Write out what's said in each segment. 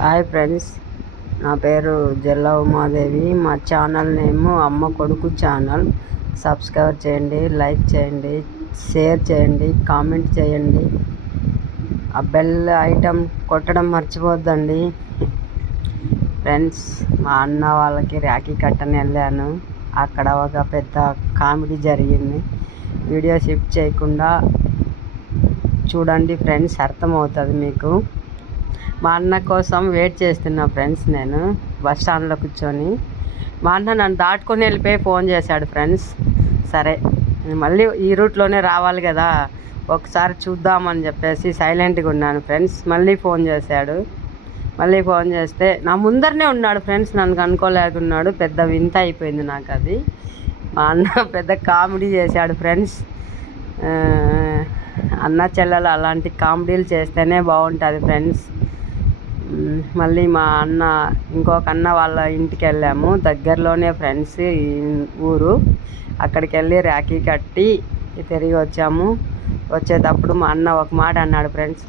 Hi friends నా పేరు జల్ల ఉమాదేవి. మా ఛానల్ నేమ్ అమ్మ కొడుకు ఛానల్ సబ్స్క్రైబ్ చేయండి లైక్ చేయండి షేర్ చేయండి కామెంట్ చేయండి. ఆ బెల్ ఐటమ్ కొట్టడం మర్చిపోద్దండి. ఫ్రెండ్స్ మా అన్న వాళ్ళకి రాఖీ కట్టని వెళ్ళాను. అక్కడ ఒక పెద్ద కామెడీ జరిగింది. వీడియో షిఫ్ట్ చేయకుండా చూడండి ఫ్రెండ్స్ అర్థమవుతుంది మీకు. మా అన్న కోసం వెయిట్ చేస్తున్నా ఫ్రెండ్స్ నేను బస్ స్టాండ్లో కూర్చొని. మా అన్న నన్ను దాటుకొని వెళ్ళిపోయి ఫోన్ చేశాడు ఫ్రెండ్స్ సరే మళ్ళీ ఈ రూట్లోనే రావాలి కదా ఒకసారి చూద్దామని చెప్పేసి సైలెంట్గా ఉన్నాను ఫ్రెండ్స్ మళ్ళీ ఫోన్ చేశాడు. మళ్ళీ ఫోన్ చేస్తే నా ముందరనే ఉన్నాడు ఫ్రెండ్స్ నన్ను అనుకోలేకున్నాడు పెద్ద వింత అయిపోయింది నాకు అది. మా అన్న పెద్ద కామెడీ చేశాడు ఫ్రెండ్స్ అన్న చెల్లెలు అలాంటి కామెడీలు చేస్తేనే బాగుంటుంది ఫ్రెండ్స్ మళ్ళీ మా అన్న ఇంకొక అన్న వాళ్ళ ఇంటికి వెళ్ళాము. దగ్గరలోనే ఫ్రెండ్స్ ఊరు. అక్కడికి వెళ్ళి రాఖీ కట్టి తిరిగి వచ్చాము. వచ్చేటప్పుడు మా అన్న ఒక మాట అన్నాడు ఫ్రెండ్స్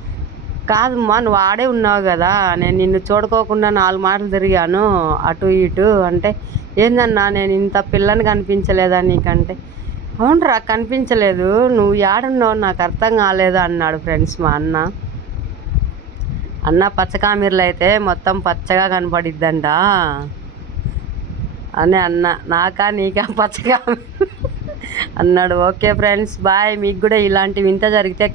కాదమ్మా నువ్వు ఆడే ఉన్నావు కదా నేను నిన్ను చూడుకోకుండా నాలుగు మాటలు తిరిగాను అటు ఇటు అంటే ఏందన్నా నేను ఇంత పిల్లని కనిపించలేదా నీకంటే? అవునరా కనిపించలేదు. నువ్వు ఏడున్నావు నాకు అర్థం కాలేదు? అన్నాడు ఫ్రెండ్స్ మా అన్న. అన్న పచ్చకామీరలు అయితే మొత్తం పచ్చగా కనపడిద్దంట. అని అన్న నాకా నీకా పచ్చగా అన్నాడు. Okay friends bye. మీకు కూడా ఇలాంటివి ఇంత జరిగితే